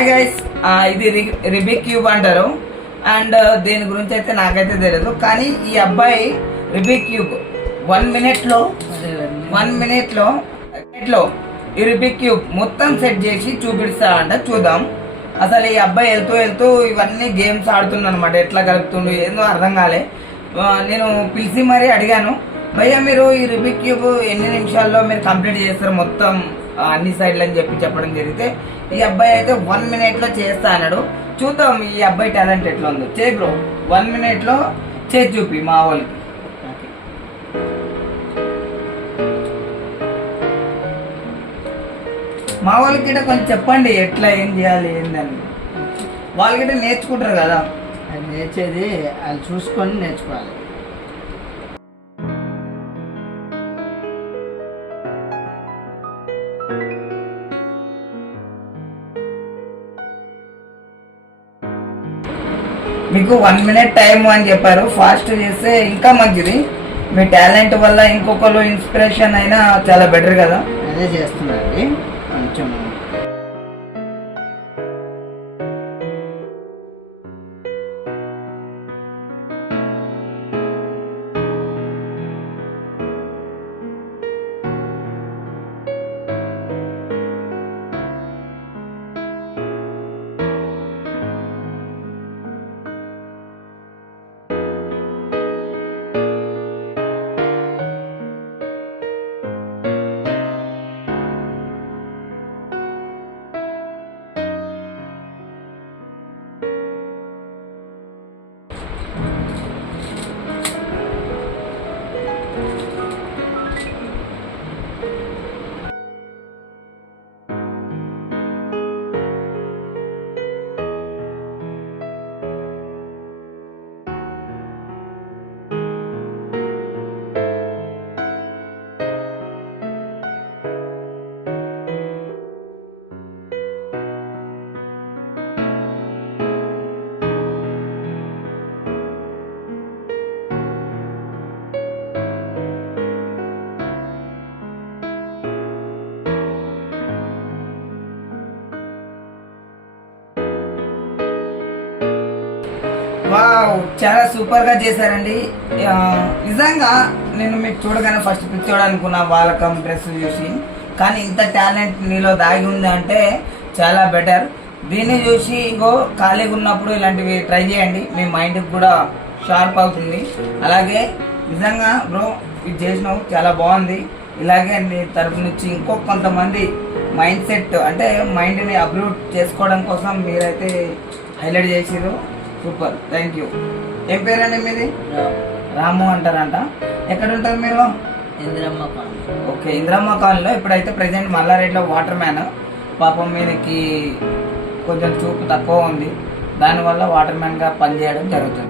Hi guys, ఇది రిబిక్ cube అంటారు. And దీని గురించి అయితే నాకైతే తెలియదు, కానీ ఈ అబ్బాయి రిబిక్ క్యూబ్ 1 minute లో ఈ రిబిక్ క్యూబ్ మొత్తం సెట్ చేసి చూపిస్తాడంట. చూద్దాం. అసలు ఈ అబ్బాయి వెళ్తూ ఇవన్నీ గేమ్స్ ఆడుతున్నాడు అనమాట. ఎట్లా కలుపుతుండు ఏందో అర్థం కాలే. నేను పిలిచి మరీ అడిగాను, భయ్యా మీరు ఈ రిబిక్ క్యూబ్ ఎన్ని నిమిషాల్లో మీరు కంప్లీట్ చేస్తారు మొత్తం అన్ని సైడ్లు అని చెప్పడం జరిగితే, ఈ అబ్బాయి అయితే 1 minute లో చేస్తా అన్నాడు. చూద్దాం ఈ అబ్బాయి టాలెంట్ ఎట్లా ఉందో. చేయి బ్రో, 1 minute లో చేసి చూపి మా వాళ్ళకి. మా వాళ్ళకి కూడా కొంచెం చెప్పండి ఎట్లా ఏం చేయాలి ఏందని. వాళ్ళకిట నేర్చుకుంటారు కదా. అది నేర్చేది అది చూసుకొని నేర్చుకోవాలి. మీకు 1 minute టైం అని చెప్పారు. ఫాస్ట్ చేస్తే ఇంకా మంచిది. మీ టాలెంట్ వల్ల ఇంకొకరు ఇన్స్పిరేషన్ అయినా చాలా బెటర్ కదా. అదే చేస్తున్నది కొంచెం. వావ్, చాలా సూపర్ గా చేశారండి. నిజంగా నేను మీకు చూడగానే ఫస్ట్ పిచ్చోడనుకున్నా వాళ్ళకం డ్రెస్ చూసి, కానీ ఇంత టాలెంట్ నీలో దాగి ఉంది అంటే చాలా బెటర్. దీన్ని చూసి ఇంకో ఖాళీగా ఉన్నప్పుడు ఇలాంటివి ట్రై చేయండి, మీ మైండ్కి కూడా షార్ప్ అవుతుంది. అలాగే నిజంగా బ్రో ఇది చేసినావు చాలా బాగుంది. ఇలాగే నీ తరపు నుంచి ఇంకో కొంతమంది మైండ్ సెట్ అంటే మైండ్ని అప్రూవ్ చేసుకోవడం కోసం మీరైతే హైలైట్ చేసిరు. Super, thank you. ఏం పేరండి మీది? రాము అంటారంట. ఎక్కడ ఉంటారు మీరు? ఇందిరమ్మ కాలనీ. ఓకే, ఇందిరమ్మ కాలనీలో ఇప్పుడైతే ప్రజెంట్ మల్లారెడ్డిలో వాటర్ మ్యాన్. పాపం మీదకి కొంచెం చూపు తక్కువ ఉంది, దానివల్ల వాటర్ మ్యాన్గా పనిచేయడం జరుగుతుంది.